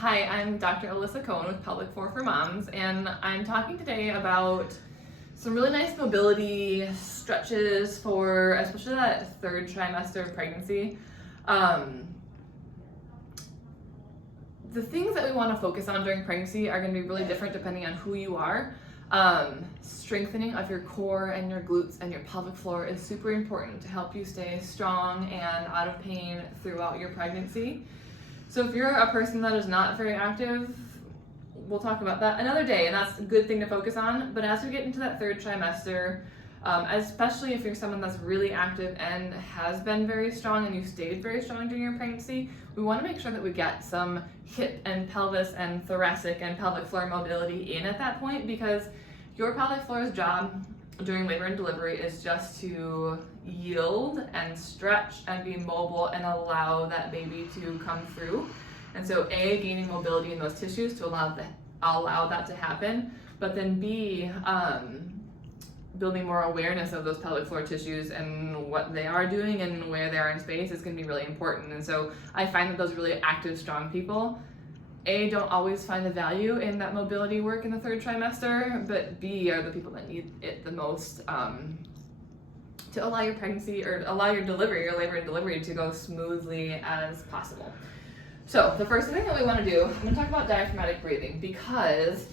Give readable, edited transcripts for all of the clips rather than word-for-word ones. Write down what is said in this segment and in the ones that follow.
Hi, I'm Dr. Alyssa Cohen with Pelvic Floor for Moms, and I'm talking today about some really nice mobility stretches for especially that third trimester of pregnancy. The things that we want to focus on during pregnancy are going to be really different depending on who you are. Strengthening of your core and your glutes and your pelvic floor is super important to help you stay strong and out of pain throughout your pregnancy. So if you're a person that is not very active, we'll talk about that another day, and that's a good thing to focus on. But as we get into that third trimester, especially if you're someone that's really active and has been very strong and you've stayed very strong during your pregnancy, we want to make sure that we get some hip and pelvis and thoracic and pelvic floor mobility in at that point, because your pelvic floor's job during labor and delivery is just to yield and stretch and be mobile and allow that baby to come through. And so A, gaining mobility in those tissues to allow that to happen, but then B, building more awareness of those pelvic floor tissues and what they are doing and where they are in space is going to be really important. And so I find that those really active, strong people, A, don't always find the value in that mobility work in the third trimester, but B, are the people that need it the most to allow your pregnancy or allow your delivery, your labor and delivery to go smoothly as possible. So the first thing that we want to do, I'm going to talk about diaphragmatic breathing, because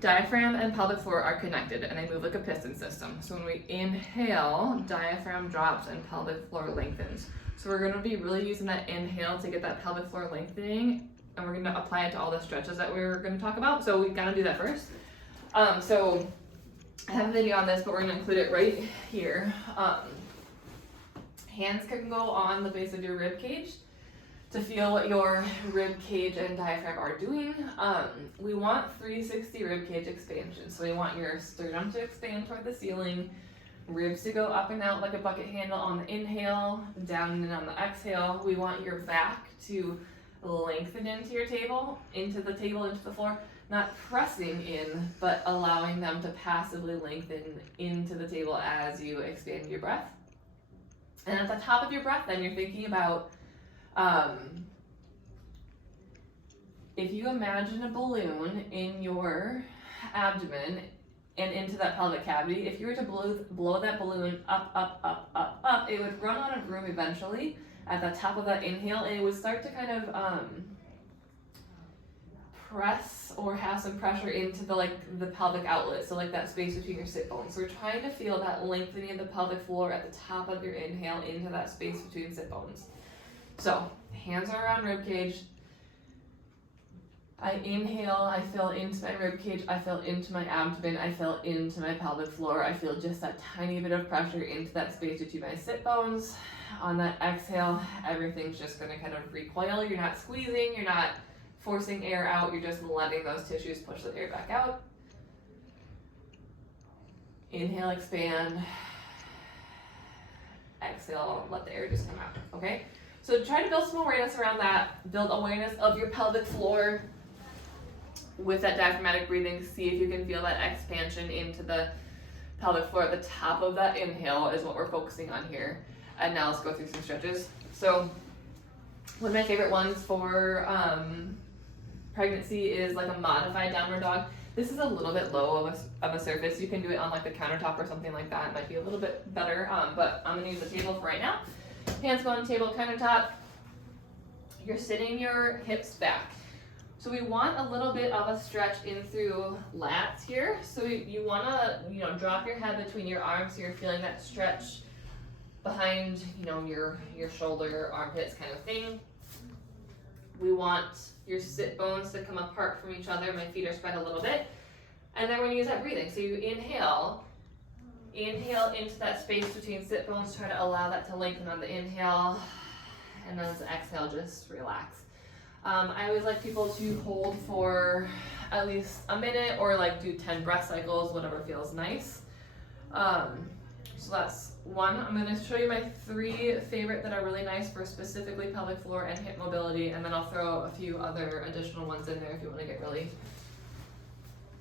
diaphragm and pelvic floor are connected and they move like a piston system. So when we inhale, diaphragm drops and pelvic floor lengthens. So we're going to be really using that inhale to get that pelvic floor lengthening, and we're going to apply it to all the stretches that we're going to talk about. So we've got to do that first. So I have a video on this, but we're going to include it right here. Hands can go on the base of your rib cage to feel what your rib cage and diaphragm are doing. We want 360 rib cage expansion. So we want your sternum to expand toward the ceiling, ribs to go up and out like a bucket handle on the inhale, down and in on the exhale. We want your back to lengthen into your table, into the floor, not pressing in, but allowing them to passively lengthen into the table as you expand your breath. And at the top of your breath, then you're thinking about, if you imagine a balloon in your abdomen and into that pelvic cavity, if you were to blow that balloon up, it would run out of room eventually at the top of that inhale, and it would start to kind of press or have some pressure into the pelvic outlet, so like that space between your sit bones. So we're trying to feel that lengthening of the pelvic floor at the top of your inhale into that space between sit bones. So hands are around rib cage. I inhale, I feel into my rib cage, I feel into my abdomen, I feel into my pelvic floor. I feel just that tiny bit of pressure into that space between my sit bones. On that exhale, everything's just going to kind of recoil. You're not squeezing, you're not forcing air out, you're just letting those tissues push the air back out. Inhale, expand. Exhale, let the air just come out, okay? So try to build some awareness around that. Build awareness of your pelvic floor with that diaphragmatic breathing. See if you can feel that expansion into the pelvic floor at the top of that inhale is what we're focusing on here. And now let's go through some stretches. So one of my favorite ones for pregnancy is like a modified downward dog. This is a little bit low of a surface. You can do it on like the countertop or something like that. It might be a little bit better, but I'm gonna use the table for right now. Hands go on the table, countertop. You're sitting your hips back. So we want a little bit of a stretch in through lats here. So you wanna, drop your head between your arms so you're feeling that stretch behind, your shoulder, armpits kind of thing. We want your sit bones to come apart from each other. My feet are spread a little bit. And then we're gonna use that breathing. So you inhale into that space between sit bones, try to allow that to lengthen on the inhale, and then as the exhale, just relax. I always like people to hold for at least a minute or do 10 breath cycles, whatever feels nice. So that's one. I'm going to show you my 3 favorite that are really nice for specifically pelvic floor and hip mobility, and then I'll throw a few other additional ones in there if you want to get really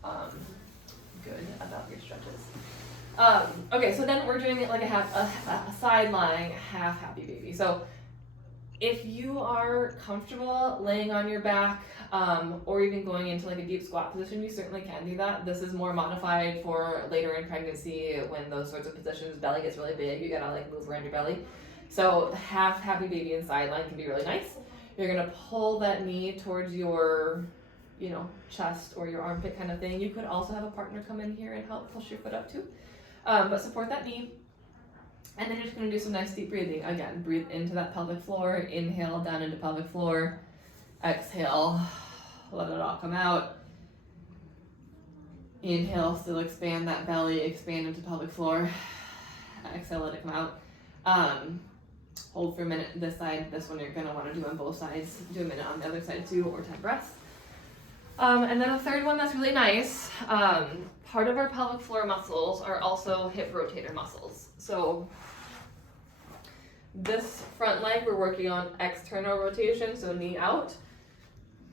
good about your stretches. Okay, so then we're doing it like a side lying, half happy baby. So If you are comfortable laying on your back, or even going into like a deep squat position, you certainly can do that. This is more modified for later in pregnancy when those sorts of positions, belly gets really big, you gotta like move around your belly. So half happy baby inside line can be really nice. You're gonna pull that knee towards your, you know, chest or your armpit kind of thing. You could also have a partner come in here and help push your foot up too. But support that knee. And then you're just going to do some nice deep breathing. Again, breathe into that pelvic floor, inhale down into pelvic floor, exhale, let it all come out. Inhale, still expand that belly, expand into pelvic floor. Exhale, let it come out. Hold for a minute this side. This one you're going to want to do on both sides. Do a minute on the other side too, or 10 breaths. And then a third one that's really nice, part of our pelvic floor muscles are also hip rotator muscles. So this front leg, we're working on external rotation, so knee out.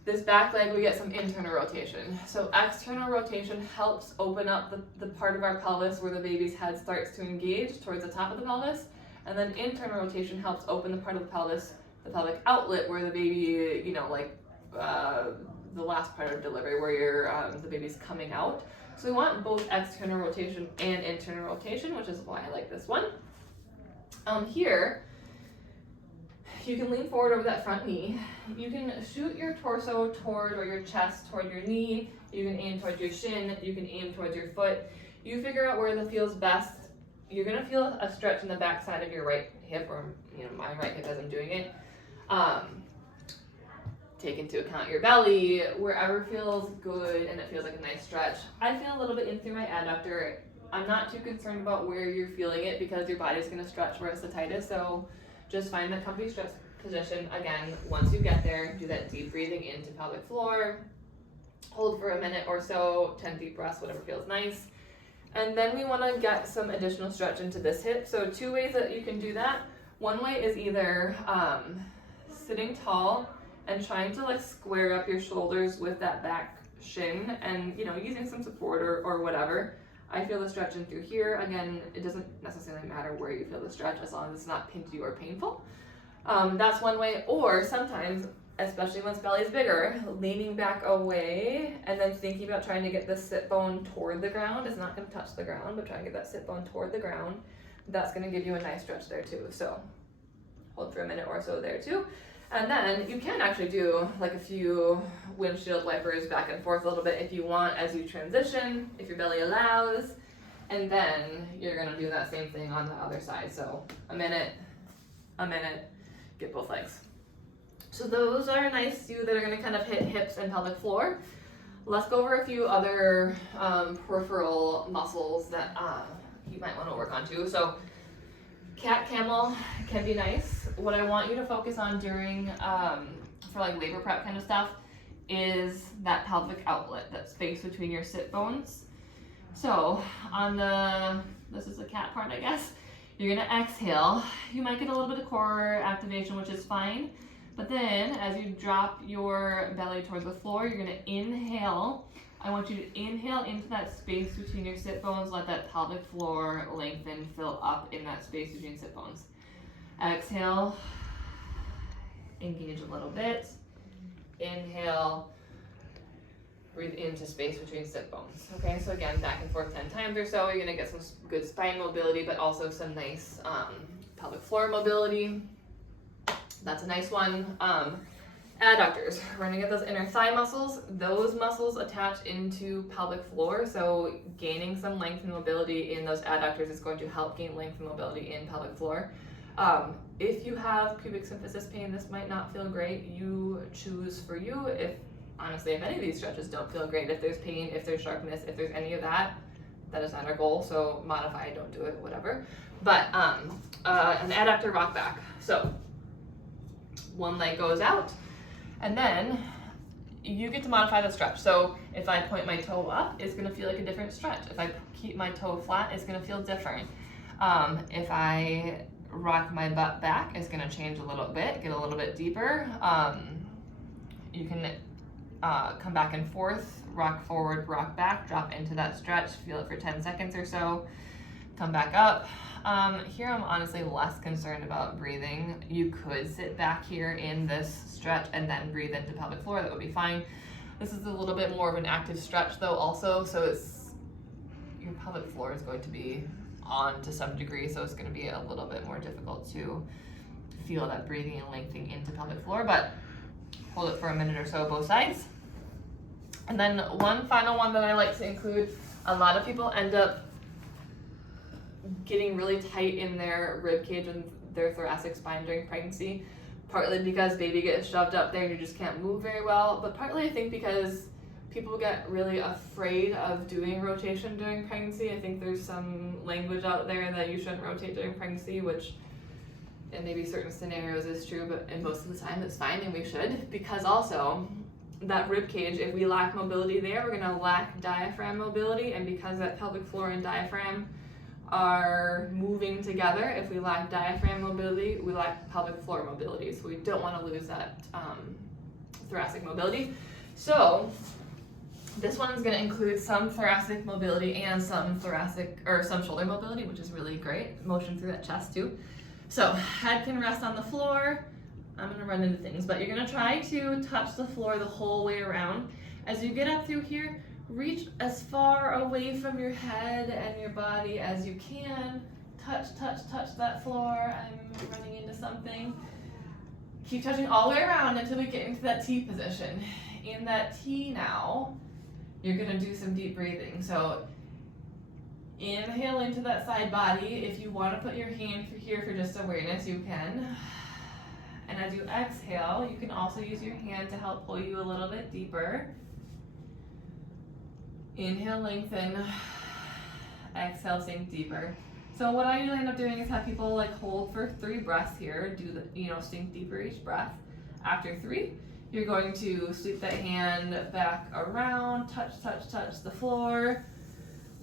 This back leg, we get some internal rotation. So external rotation helps open up the part of our pelvis where the baby's head starts to engage towards the top of the pelvis. And then internal rotation helps open the part of the pelvis, the pelvic outlet, where the baby, you know, like the last part of delivery where the baby's coming out. So we want both external rotation and internal rotation, which is why I like this one. Here, you can lean forward over that front knee. You can shoot your torso toward, or your chest toward your knee. You can aim towards your shin. You can aim towards your foot. You figure out where that feels best. You're gonna feel a stretch in the back side of your right hip, or you know, my right hip as I'm doing it. Take into account your belly, wherever feels good and it feels like a nice stretch. I feel a little bit in through my adductor. I'm not too concerned about where you're feeling it because your body's going to stretch where it's the tightest. So just find that comfy stretch position. Again, once you get there, do that deep breathing into pelvic floor. Hold for a minute or so, 10 deep breaths, whatever feels nice. And then we want to get some additional stretch into this hip. So 2 ways that you can do that. One way is either sitting tall and trying to like square up your shoulders with that back shin and, you know, using some support or whatever. I feel the stretch in through here. Again, it doesn't necessarily matter where you feel the stretch as long as it's not pinky or painful. That's one way. Or sometimes, especially once belly is bigger, leaning back away and then thinking about trying to get the sit bone toward the ground. It's not going to touch the ground, but try and get that sit bone toward the ground. That's going to give you a nice stretch there too. So hold for a minute or so there too. And then you can actually do like a few windshield wipers back and forth a little bit if you want as you transition, if your belly allows. And then you're going to do that same thing on the other side. So a minute, get both legs. So those are nice few that are going to kind of hit hips and pelvic floor. Let's go over a few other peripheral muscles that you might want to work on too. So cat camel can be nice. What I want you to focus on during, for like labor prep kind of stuff, is that pelvic outlet, that space between your sit bones. So on this is the cat part, I guess, you're gonna exhale. You might get a little bit of core activation, which is fine. But then as you drop your belly towards the floor, you're gonna inhale. I want you to inhale into that space between your sit bones, let that pelvic floor lengthen, fill up in that space between sit bones. Exhale, engage a little bit. Inhale, breathe into space between sit bones. Okay, so again, back and forth 10 times or so. You're gonna get some good spine mobility, but also some nice pelvic floor mobility. That's a nice one. Adductors, we're gonna get those inner thigh muscles. Those muscles attach into pelvic floor, so gaining some length and mobility in those adductors is going to help gain length and mobility in pelvic floor. If you have pubic symphysis pain, this might not feel great. You choose for you. If honestly, if any of these stretches don't feel great, if there's pain, if there's sharpness, if there's any of that, that is not our goal. So modify, don't do it, whatever. But an adductor rock back. So one leg goes out. And then you get to modify the stretch. So if I point my toe up, it's gonna feel like a different stretch. If I keep my toe flat, it's gonna feel different. If I rock my butt back, it's gonna change a little bit, get a little bit deeper. You can come back and forth, rock forward, rock back, drop into that stretch, feel it for 10 seconds or so. Come back up. Here I'm honestly less concerned about breathing. You could sit back here in this stretch and then breathe into pelvic floor. That would be fine. This is a little bit more of an active stretch though also, so your pelvic floor is going to be on to some degree, so it's going to be a little bit more difficult to feel that breathing and lengthening into pelvic floor, but hold it for a minute or so both sides. And then one final one that I like to include, a lot of people end up getting really tight in their rib cage and their thoracic spine during pregnancy, partly because baby gets shoved up there and you just can't move very well, but partly I think because people get really afraid of doing rotation during pregnancy. I think there's some language out there that you shouldn't rotate during pregnancy, which in maybe certain scenarios is true, but in most of the time it's fine and we should, because also that rib cage, if we lack mobility there, we're gonna lack diaphragm mobility, and because that pelvic floor and diaphragm are moving together, if we lack diaphragm mobility, we lack pelvic floor mobility, so we don't want to lose that thoracic mobility. So this one is going to include some thoracic mobility and some shoulder mobility, which is really great. Motion through that chest too. So head can rest on the floor. I'm going to run into things, but you're going to try to touch the floor the whole way around. As you get up through here, reach as far away from your head and your body as you can. Touch that floor. I'm running into something. Keep touching all the way around until we get into that T position. In that T now, you're gonna do some deep breathing. So inhale into that side body. If you want to put your hand through here for just awareness, you can. And as you exhale, you can also use your hand to help pull you a little bit deeper. Inhale, lengthen. Exhale, sink deeper. So what I usually end up doing is have people like hold for 3 breaths here, do the, sink deeper each breath. After 3, you're going to sweep that hand back around, touch the floor,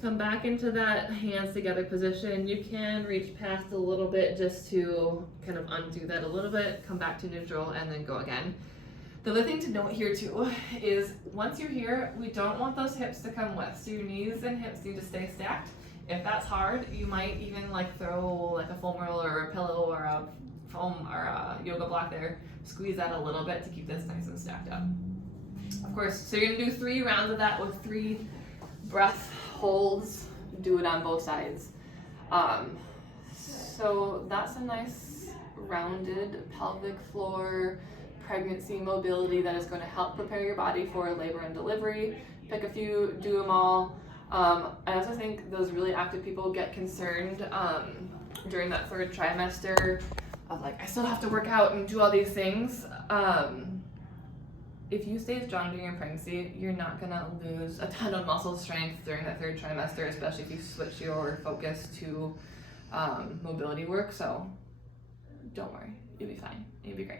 come back into that hands together position. You can reach past a little bit just to kind of undo that a little bit, come back to neutral, and then go again. The other thing to note here too is once you're here, we don't want those hips to come with. So your knees and hips need to stay stacked. If that's hard, you might even like throw like a foam roller or a pillow or a foam or a yoga block there. Squeeze that a little bit to keep this nice and stacked up. Of course, so you're gonna do 3 rounds of that with 3 breath holds. Do it on both sides. So that's a nice rounded pelvic floor pregnancy mobility that is going to help prepare your body for labor and delivery. Pick a few, do them all. I also think those really active people get concerned during that 3rd trimester of like, I still have to work out and do all these things. If you stay strong during your pregnancy, you're not going to lose a ton of muscle strength during that 3rd trimester, especially if you switch your focus to mobility work. So don't worry, you'll be fine. You'll be great.